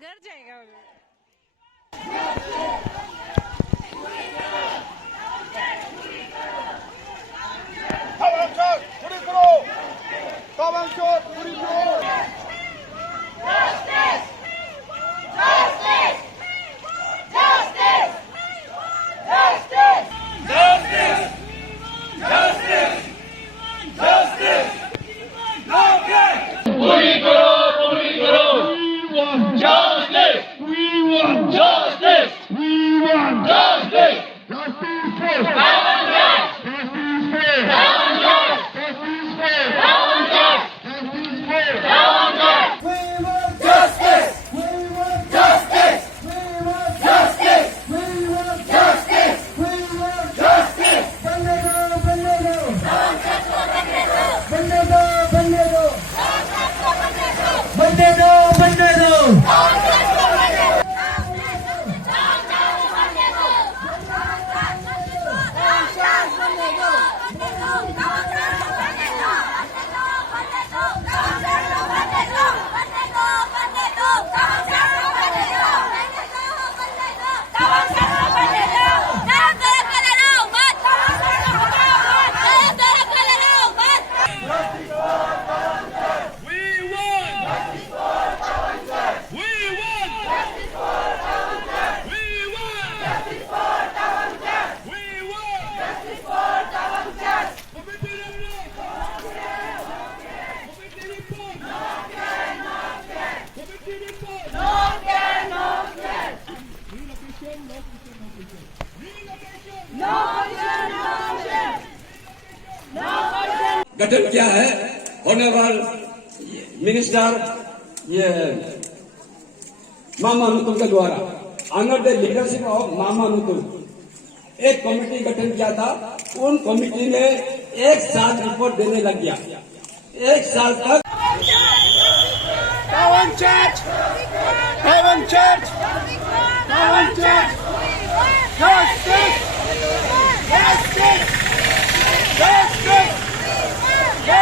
घर जाएगा वो लोग। गठन किया है ऑनरेबल मिनिस्टर ये मामा नुतुल के द्वारा अंडर द लीडरशिप ऑफ मामा नुतुल एक कमेटी गठन किया था। उन कमेटी ने एक साल रिपोर्ट देने लग गया। एक साल तक Pawan Church, Pawan Church, Pawan Church, justice, justice, justice,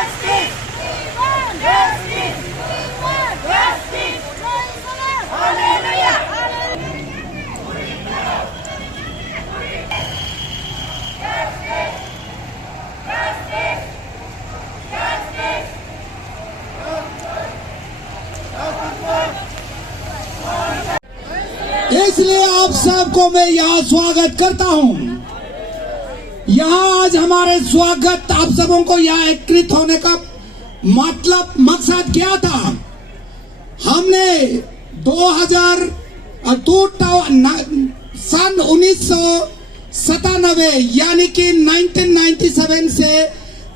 justice, justice, justice, hallelujah. इसलिए आप सबको मैं यहाँ स्वागत करता हूँ। यहाँ आज हमारे स्वागत आप सबों को यहाँ एकत्रित होने का मतलब मकसद क्या था? हमने 1997 यानी कि 1997 से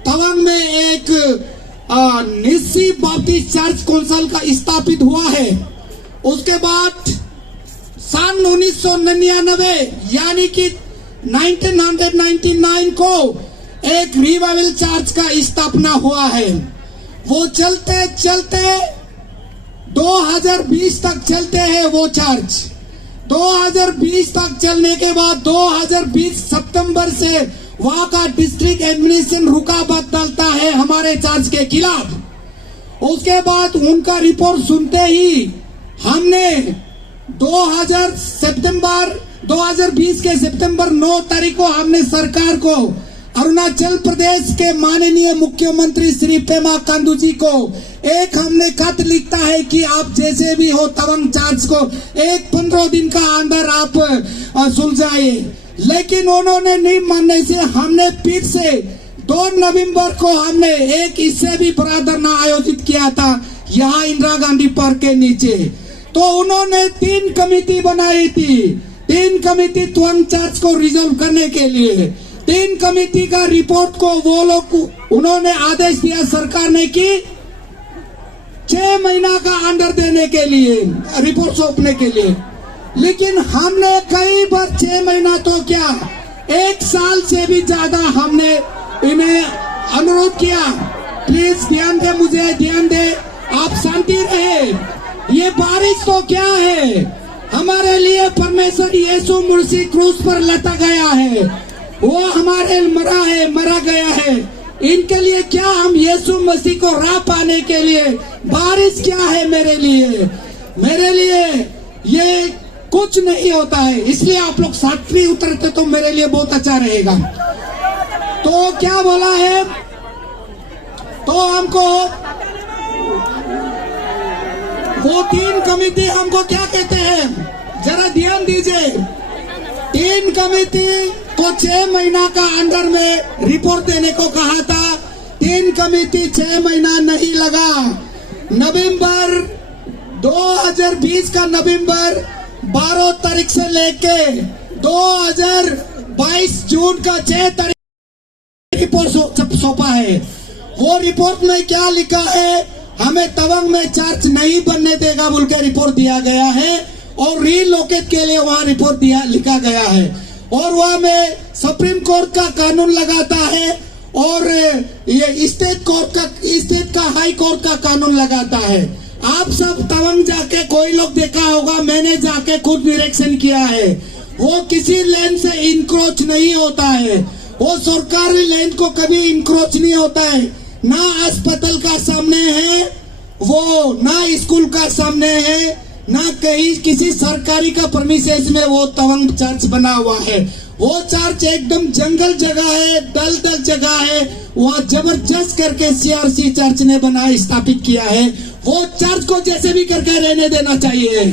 तवांग में एक निस्सी बाप्टिस्ट चर्च कौंसिल का स्थापित हुआ है। उसके बाद सन 1999 यानी कि 1999 को एक रिवाइवल चर्च का स्थापना हुआ है। वो चलते चलते 2020 तक चलते हैं वो चर्च। 2020 तक चलने के बाद 2020 सितंबर से वहां का डिस्ट्रिक्ट एडमिनिस्ट्रेशन रुकावट डालता है हमारे चर्च के खिलाफ। उसके बाद उनका रिपोर्ट सुनते ही हमने 2020 के सितंबर 9 तारीख को हमने सरकार को अरुणाचल प्रदेश के माननीय मुख्यमंत्री श्री पेमा खांडू जी को एक हमने खत लिखता है कि आप जैसे भी हो तवांग चर्च को 15 दिन का अंदर आप सुलझाइए। लेकिन उन्होंने नहीं मानने से हमने फिर से 2 नवंबर को हमने एक इससे भी बड़ा धरना आयोजित किया था यहाँ इंदिरा गांधी पार्क के नीचे। तो उन्होंने 3 कमेटी बनाई थी। 3 कमेटी तवांग चर्च को रिजॉल्व करने के लिए 3 कमेटी का रिपोर्ट को वो लोग उन्होंने आदेश दिया सरकार ने कि 6 महीना का अंडर देने के लिए रिपोर्ट सौंपने के लिए। लेकिन हमने कई बार 6 महीना तो क्या 1 साल से भी ज्यादा हमने इन्हें अनुरोध किया, प्लीज ध्यान दे, मुझे ध्यान दे, आप शांति रहे। ये बारिश तो क्या है, हमारे लिए परमेश्वर यीशु मसीह क्रूस पर लटा गया है, वो हमारे मरा गया है। इनके लिए क्या हम यीशु मसीह को राह पाने के लिए बारिश क्या है मेरे लिए ये कुछ नहीं होता है। इसलिए आप लोग साथ में उतरते तो मेरे लिए बहुत अच्छा रहेगा। तो क्या बोला है, तो हमको वो 3 कमेटी हमको क्या कहते हैं, जरा ध्यान दीजिए। 3 कमेटी को 6 महीना का अंदर में रिपोर्ट देने को कहा था। 3 कमेटी 6 महीना नहीं लगा। नवंबर 2020 का नवंबर 12 तारीख से लेके 2022 जून का 6 तारीख रिपोर्ट सौंपा है। वो रिपोर्ट में क्या लिखा है, हमें तवांग में चर्च नहीं बनने देगा बोल के रिपोर्ट दिया गया है, और रीलोकेट के लिए वहाँ रिपोर्ट लिखा गया है, और वहाँ में सुप्रीम कोर्ट का कानून लगाता है, और ये स्टेट का हाई कोर्ट का कानून लगाता है। आप सब तवांग जाके कोई लोग देखा होगा, मैंने जाके खुद निरीक्षण किया है, वो किसी लैंड से इंक्रोच नहीं होता है, वो सरकारी लैंड को कभी इंक्रोच नहीं होता है, ना अस्पताल का सामने है वो, ना स्कूल का सामने है, ना कहीं किसी सरकारी का परमिशन में वो तवांग चर्च बना हुआ है। वो चर्च एकदम जंगल जगह है, दलदल जगह है, वहाँ जबरदस्त करके सीआरसी चर्च ने स्थापित किया है। वो चर्च को जैसे भी करके रहने देना चाहिए।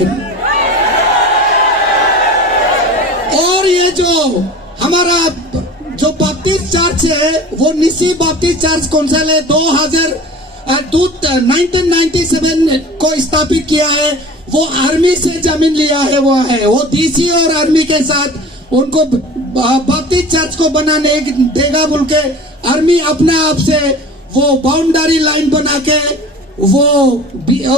और ये जो हमारा जो बाप्टिस्ट चर्च है, वो निसी बाप्टिस्ट चर्च कौंसिल है, 1997 को स्थापित किया है। वो आर्मी से जमीन लिया है, वो डीसी और आर्मी के साथ उनको बाप्टिस्ट चर्च को बनाने देगा बोल के आर्मी अपने आप से वो बाउंड्री लाइन बना के वो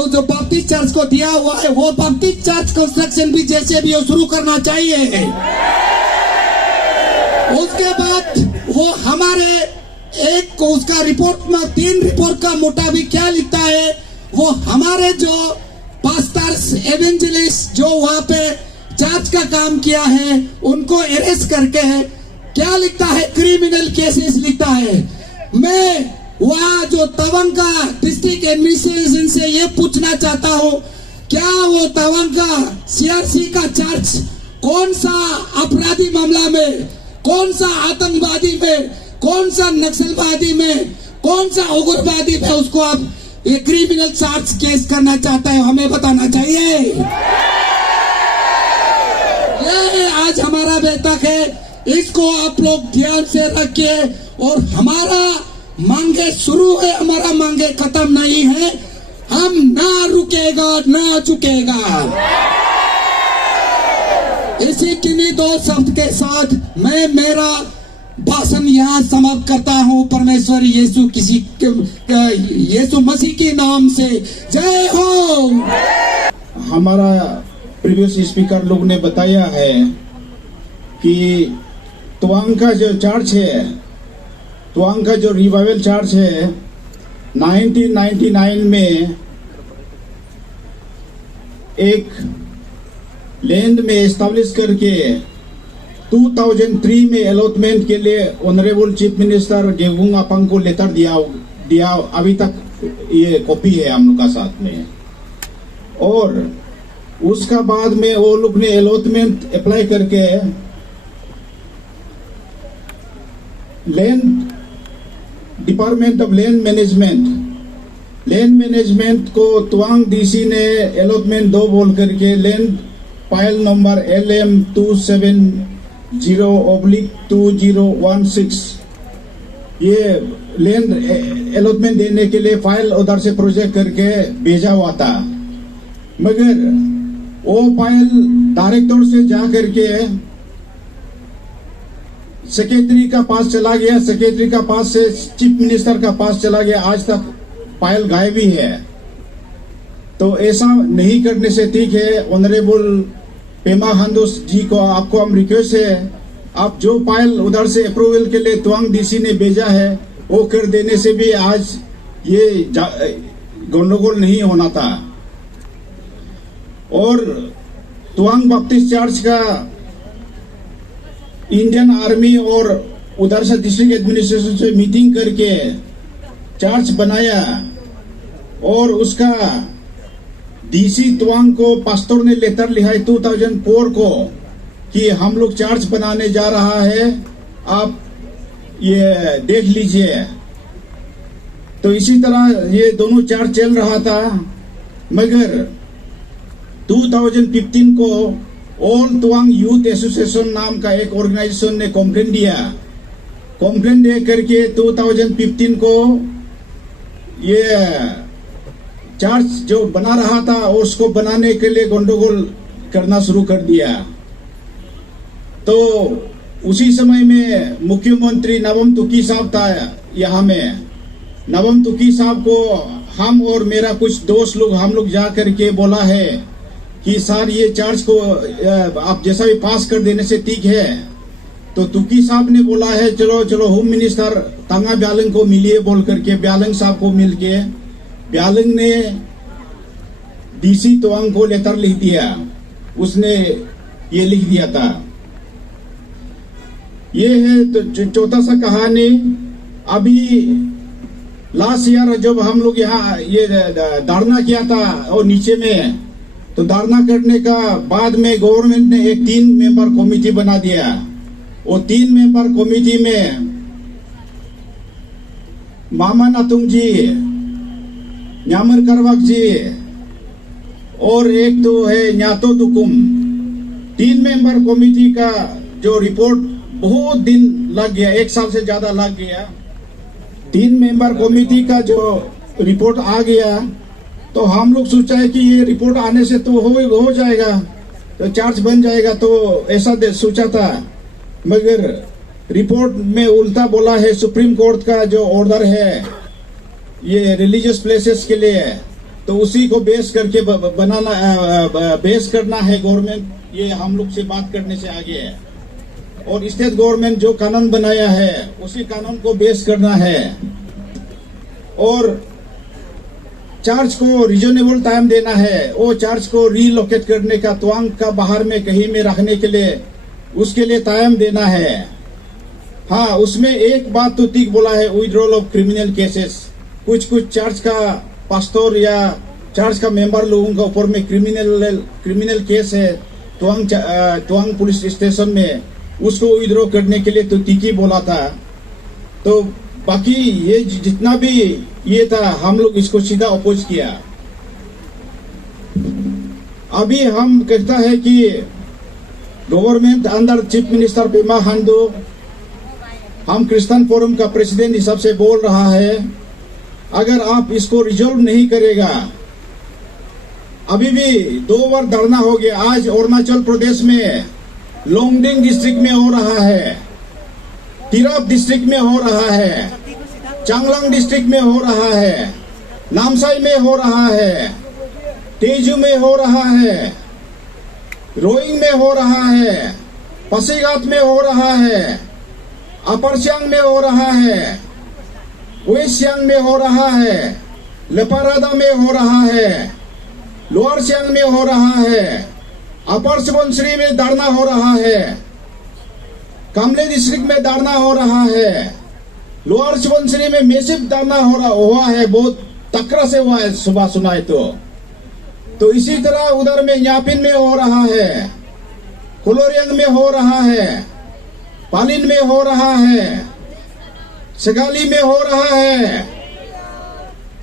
जो बाप्टिस्ट चर्च को दिया हुआ है, वो बाप्टिस्ट चर्च कंस्ट्रक्शन भी जैसे भी शुरू करना चाहिए। उसके बाद वो हमारे एक उसका रिपोर्ट में 3 रिपोर्ट का मुताबिक क्या लिखता है, वो हमारे जो पास्टर्स एवेंजलिस्ट जो वहाँ पे चर्च का काम किया है उनको अरेस्ट करके क्या लिखता है, क्रिमिनल केसेस लिखता है। मैं वहाँ जो तवांग का डिस्ट्रिक्ट एडमिनिस्ट्रेशन से ये पूछना चाहता हूँ, क्या वो तवांग का सीआरसी का चर्च कौन सा अपराधी मामला में, कौन सा आतंकवादी में, कौन सा नक्सलवादी में, कौन सा उग्रवादी में उसको आप ये क्रिमिनल चार्ज केस करना चाहता है, हमें बताना चाहिए। ये आज हमारा बैठक है, इसको आप लोग ध्यान से रखिए। और हमारा मांगे शुरू है, हमारा मांगे खत्म नहीं है, हम ना रुकेगा ना झुकेगा। इसी किन्हीं 2 शब्द के साथ मैं मेरा भाषण यहाँ समाप्त करता हूँ। परमेश्वर यीशु मसीह के नाम से जय हो। हमारा प्रीवियस स्पीकर लोग ने बताया है कि तवांग का जो चर्च है, तवांग का जो रिवाइवल चर्च है, 1999 में एक लैंड में एस्टैब्लिश करके 2003 में अलॉटमेंट के लिए ऑनरेबल चीफ मिनिस्टर गेगुंग अपांग को लेटर दिया। अभी तक ये कॉपी है हम लोग का साथ में। और उसका बाद में वो लोग ने अलॉटमेंट अप्लाई करके land department of land management को तवांग डीसी ने अलॉटमेंट 2 बोल करके लैंड फाइल नंबर LM270/2016 ये लैंड अलॉटमेंट देने के लिए फाइल उधर से प्रोजेक्ट करके भेजा हुआ था। मगर वो फाइल डायरेक्टर से जा करके सेक्रेटरी का पास चला गया, सेक्रेटरी का पास से चीफ मिनिस्टर का पास चला गया, आज तक फाइल गायब ही है। तो ऐसा नहीं करने से ठीक है, ऑनरेबल पेमा खांडू जी को आपको हम रिक्वेस्ट है, आप जो फाइल उधर से अप्रूवल के लिए तवांग डीसी ने भेजा है वो कर देने से भी आज ये गंडगोल नहीं होना था। और तवांग बप्तिस्ट चर्च का इंडियन आर्मी और उधर से डिस्ट्रिक्ट एडमिनिस्ट्रेशन से मीटिंग करके चर्च बनाया और उसका डीसी तवांग को पास्टर ने लेटर लिखा है 2004 को कि हम लोग चर्च बनाने जा रहा है, आप ये देख लीजिए। तो इसी तरह ये दोनों चर्च चल रहा था, मगर 2015 को ऑल तवांग यूथ एसोसिएशन नाम का एक ऑर्गेनाइजेशन ने कंप्लेंट दिया। कंप्लेंट दे करके 2015 को ये चर्च जो बना रहा था उसको बनाने के लिए गंडगोल करना शुरू कर दिया। तो उसी समय में मुख्यमंत्री नवम तुकी साहब था यहाँ में। नवम तुकी साहब को हम और मेरा कुछ दोस्त लोग हम लोग जा करके बोला है कि सर ये चर्च को आप जैसा भी पास कर देने से ठीक है। तो तुकी साहब ने बोला है चलो चलो होम मिनिस्टर तांगा ब्यालंग को मिलिए बोल करके ब्यालंग साहब को मिलके ब्यालंग ने डीसी तवांग को लेटर लिख दिया। उसने ये लिख दिया था। ये है तो चौथा सा कहानी। अभी लास्ट ईयर जब हम लोग यहाँ ये धरना किया था और नीचे में, तो धरना करने का बाद में गवर्नमेंट ने एक 3 मेंबर कमेटी बना दिया। वो 3 मेंबर कमेटी में मामा नातुंग जी, न्यामर करवाक जी और एक तो है न्यातो दुकुम। 3 मेंबर कमेटी का जो रिपोर्ट बहुत दिन लग गया, 1 साल से ज्यादा लग गया। 3 मेंबर कमेटी का जो रिपोर्ट आ गया तो हम लोग सोचा है कि ये रिपोर्ट आने से तो हो जाएगा, तो चर्च बन जाएगा, तो ऐसा सोचा था। मगर रिपोर्ट में उल्टा बोला है। सुप्रीम कोर्ट का जो ऑर्डर है ये रिलीजियस प्लेसेस के लिए, तो उसी को बेस करके बेस करना है गवर्नमेंट। ये हम लोग से बात करने से आगे है। और स्टेट गवर्नमेंट जो कानून बनाया है उसी कानून को बेस करना है। और चर्च को रीजनेबल टाइम देना है। वो चर्च को रीलोकेट करने का, तवांग का बाहर में कहीं में रखने के लिए, उसके लिए टाइम देना है। हाँ, उसमें एक बात तो ठीक बोला है, विड्रॉल ऑफ क्रिमिनल केसेस। कुछ चर्च का पास्टर या चर्च का मेंबर लोगों का ऊपर में क्रिमिनल केस है तवांग पुलिस स्टेशन में, उसको विड्रॉ करने के लिए तो ठीक ही बोला था। तो बाकी ये जितना भी ये था हम लोग इसको सीधा अपोज किया। अभी हम कहता है कि government under chief minister Pema Khandu, हम क्रिश्चियन फोरम का प्रेसिडेंट हिसाब से बोल रहा है, अगर आप इसको रिजॉल्व नहीं करेगा, अभी भी 2 बार धरना हो गया। आज अरुणाचल प्रदेश में लोंगडिंग डिस्ट्रिक्ट में हो रहा है, तिरप डिस्ट्रिक्ट में हो रहा है, चांगलांग डिस्ट्रिक्ट में हो रहा है, नामसाई में हो रहा है, तेजू में हो रहा है, रोइंग में हो रहा है, पासीघाट में हो रहा है, अपर सियांग में हो रहा है, वेस्ट सियांग में हो रहा है, लेपारादा में हो रहा है, लोअर सियांग में हो रहा है, अपर सुबनसिरी में धरना हो रहा है, कामले डिस्ट्रिक्ट में धरना हो रहा है, लोअर सुबनसिरी में मैसिव धरना हुआ है, बहुत तकरा से हुआ है सुबह सुनाए तो इसी तरह उधर में यापिन में हो रहा है, कोलोरियंग में हो रहा है, पालिन में हो रहा है, सगाली में हो रहा है,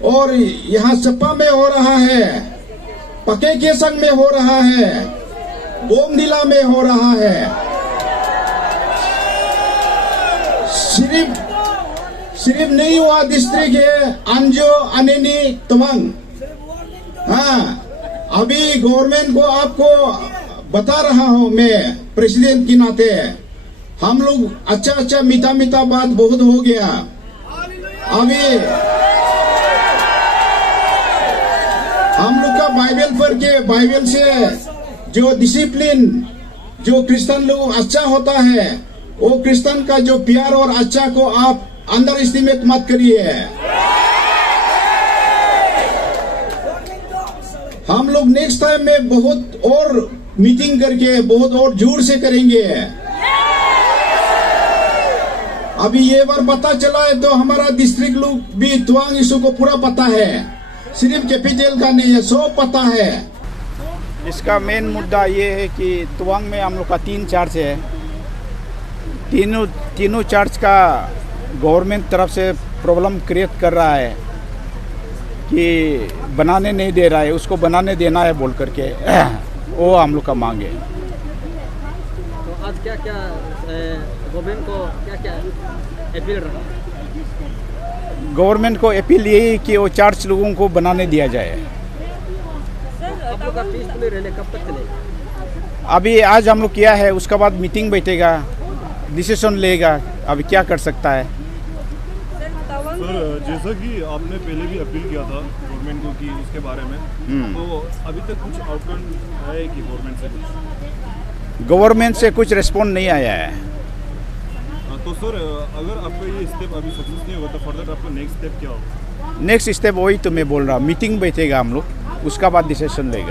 और यहाँ सप्पा में हो रहा है, पके केसंग में हो रहा है, बोमडिला में हो रहा है। सिर्फ नहीं हुआ डिस्ट्रिक्ट है अंजो, अनेनी, तवांग। हाँ, अभी गवर्नमेंट को आपको बता रहा हूं मैं प्रेसिडेंट के नाते, हम लोग अच्छा मीठा बात बहुत हो गया। अभी हम लोग का बाइबल पढ़ के, बाइबल से जो डिसिप्लिन जो क्रिश्चियन लोग अच्छा होता है, वो क्रिश्चियन का जो प्यार और अच्छा को आप अंडर एस्टिमेट मत करिए। हम लोग नेक्स्ट टाइम में बहुत और मीटिंग करके बहुत और जोर से करेंगे। अभी ये बार पता चला है तो हमारा डिस्ट्रिक्ट लोग भी तवांग इशू को पूरा पता है, सिर्फ कैपिटल का नहीं है, सब पता है। इसका मेन मुद्दा ये है कि तवांग में हम लोग का 3 चर्च है। तीनों चर्च का गवर्नमेंट तरफ से प्रॉब्लम क्रिएट कर रहा है कि बनाने नहीं दे रहा है, उसको बनाने देना है बोल करके वो हम लोग का मांग है। तो आज क्या क्या गवर्नमेंट को क्या क्या अपील रहा? गवर्नमेंट को अपील यही कि वो चर्च लोगों को बनाने दिया जाए। आप लोग का पीसफुली रैली कब तक चलेगा? अभी आज हम लोग किया है, उसके बाद मीटिंग बैठेगा, डिसीजन लेगा अभी क्या कर सकता है। सर, जैसा कि आपने पहले भी अपील किया था गवर्नमेंट को कि उसके बारे में, तो अभी तक कुछ आउटकम है कि गवर्नमेंट से कुछ रिस्पॉन्ड नहीं आया है। तो सर, अगर आपका ये स्टेप अभी सक्सेस नहीं होगा तो फर्दर आपका नेक्स्ट स्टेप क्या होगा? नेक्स्ट स्टेप वही तो मैं बोल रहा हूँ, मीटिंग बैठेगा हम लोग, उसका बाद डिसीजन लेगा।